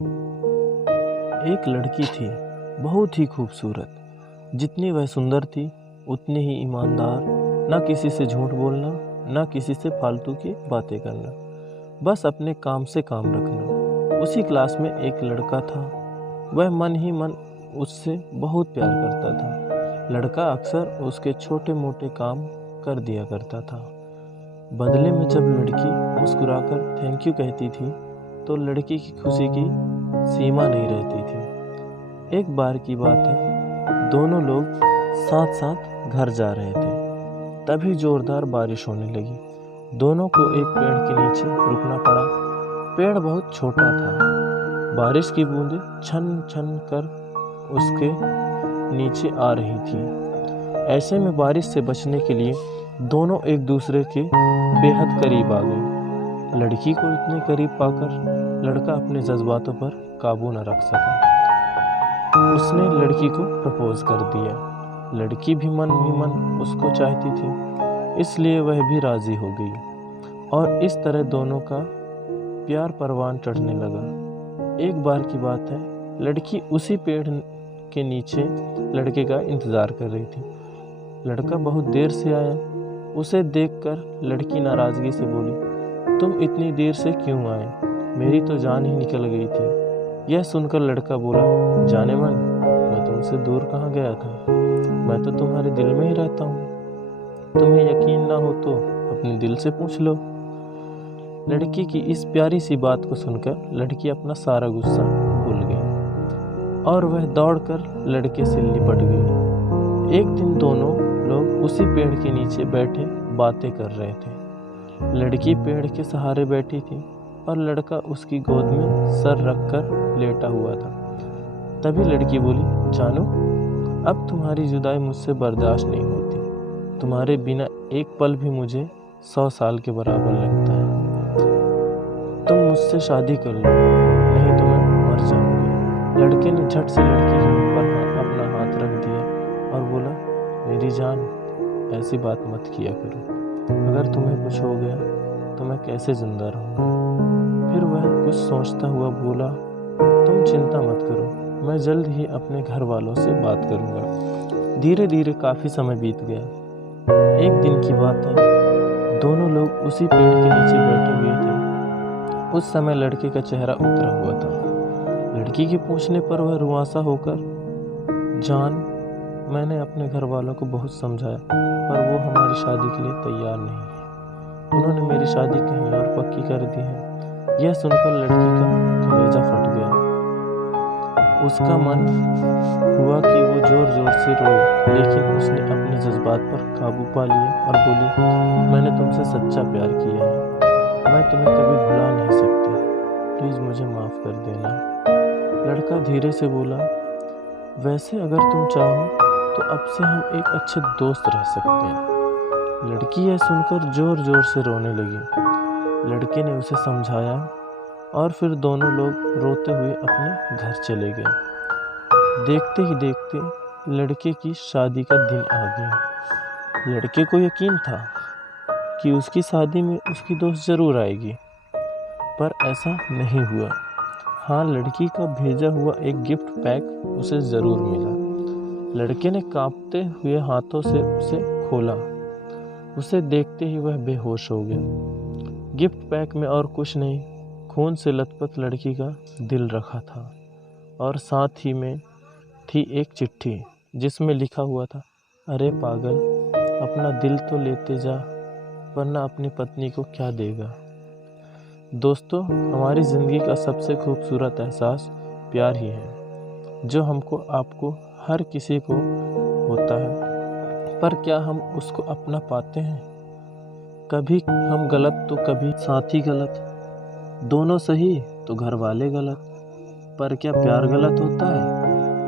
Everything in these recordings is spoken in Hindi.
एक लड़की थी, बहुत ही खूबसूरत। जितनी वह सुंदर थी उतनी ही ईमानदार। ना किसी से झूठ बोलना, ना किसी से फालतू की बातें करना, बस अपने काम से काम रखना। उसी क्लास में एक लड़का था। वह मन ही मन उससे बहुत प्यार करता था। लड़का अक्सर उसके छोटे मोटे काम कर दिया करता था। बदले में जब लड़की मुस्कुराकर थैंक यू कहती थी तो लड़की की खुशी की सीमा नहीं रहती थी। एक बार की बात है, दोनों लोग साथ साथ घर जा रहे थे। तभी जोरदार बारिश होने लगी। दोनों को एक पेड़ के नीचे रुकना पड़ा। पेड़ बहुत छोटा था। बारिश की बूंदें छन छन कर उसके नीचे आ रही थी। ऐसे में बारिश से बचने के लिए दोनों एक दूसरे के बेहद करीब आ गए। लड़की को इतने करीब पाकर लड़का अपने जज्बातों पर काबू न रख सका। उसने लड़की को प्रपोज कर दिया। लड़की भी मन ही मन उसको चाहती थी, इसलिए वह भी राजी हो गई और इस तरह दोनों का प्यार परवान चढ़ने लगा। एक बार की बात है, लड़की उसी पेड़ के नीचे लड़के का इंतजार कर रही थी। लड़का बहुत देर से आया। उसे देखकर लड़की नाराजगी से बोली, तुम इतनी देर से क्यों आए? मेरी तो जान ही निकल गई थी। यह सुनकर लड़का बोला, जाने मन, मैं तुमसे दूर कहाँ गया था? मैं तो तुम्हारे दिल में ही रहता हूँ। तुम्हें यकीन ना हो तो अपने दिल से पूछ लो। लड़की की इस प्यारी सी बात को सुनकर लड़की अपना सारा गुस्सा भूल गई और वह दौड़कर लड़के से लिपट गई। एक दिन दोनों लोग उसी पेड़ के नीचे बैठे बातें कर रहे थे। लड़की पेड़ के सहारे बैठी थी और लड़का उसकी गोद में सर रखकर लेटा हुआ था। तभी लड़की बोली, जानू, अब तुम्हारी जुदाई मुझसे बर्दाश्त नहीं होती। तुम्हारे बिना एक पल भी मुझे 100 साल के बराबर लगता है। तुम मुझसे शादी कर लो, नहीं तो मैं मर जाऊंगी। लड़के ने झट से लड़की के मुंह पर अपना हाथ रख दिया और बोला, मेरी जान, ऐसी बात मत किया करो। अगर तुम्हें कुछ हो गया तो मैं कैसे जिंदा रहूँगा? फिर वह कुछ सोचता हुआ बोला, तुम चिंता मत करो, मैं जल्द ही अपने घर वालों से बात करूँगा। धीरे धीरे काफ़ी समय बीत गया। एक दिन की बात है, दोनों लोग उसी पेड़ के नीचे बैठे हुए थे। उस समय लड़के का चेहरा उतरा हुआ था। लड़की के पूछने पर वह रुआंसा होकर, जान, मैंने अपने घर वालों को बहुत समझाया पर वो हमारी शादी के लिए तैयार नहीं है। उन्होंने मेरी शादी कहीं और पक्की कर दी है। यह सुनकर लड़की का कलेजा फट गया। उसका मन हुआ कि वो जोर जोर से रोए, लेकिन उसने अपने जज्बात पर काबू पा लिया और बोली, मैंने तुमसे सच्चा प्यार किया है। मैं तुम्हें कभी भुला नहीं सकती। प्लीज़ मुझे माफ़ कर देना। लड़का धीरे से बोला, वैसे अगर तुम चाहो तो अब से हम एक अच्छे दोस्त रह सकते हैं। लड़की यह सुनकर जोर जोर से रोने लगी। लड़के ने उसे समझाया और फिर दोनों लोग रोते हुए अपने घर चले गए। देखते ही देखते लड़के की शादी का दिन आ गया। लड़के को यकीन था कि उसकी शादी में उसकी दोस्त ज़रूर आएगी, पर ऐसा नहीं हुआ। हाँ, लड़की का भेजा हुआ एक गिफ्ट पैक उसे ज़रूर मिला। लड़के ने कांपते हुए हाथों से उसे खोला। उसे देखते ही वह बेहोश हो गया। गिफ्ट पैक में और कुछ नहीं, खून से लथपथ लड़की का दिल रखा था और साथ ही में थी एक चिट्ठी जिसमें लिखा हुआ था, अरे पागल, अपना दिल तो लेते जा, वरना अपनी पत्नी को क्या देगा। दोस्तों, हमारी ज़िंदगी का सबसे खूबसूरत एहसास प्यार ही है, जो हमको आपको हर किसी को होता है, पर क्या हम उसको अपना पाते हैं? कभी हम गलत तो कभी साथी गलत, दोनों सही तो घर वाले गलत। पर क्या प्यार गलत होता है?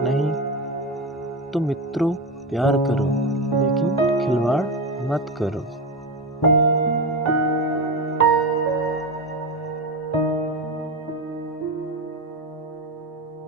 नहीं। तो मित्रों, प्यार करो, लेकिन खिलवाड़ मत करो।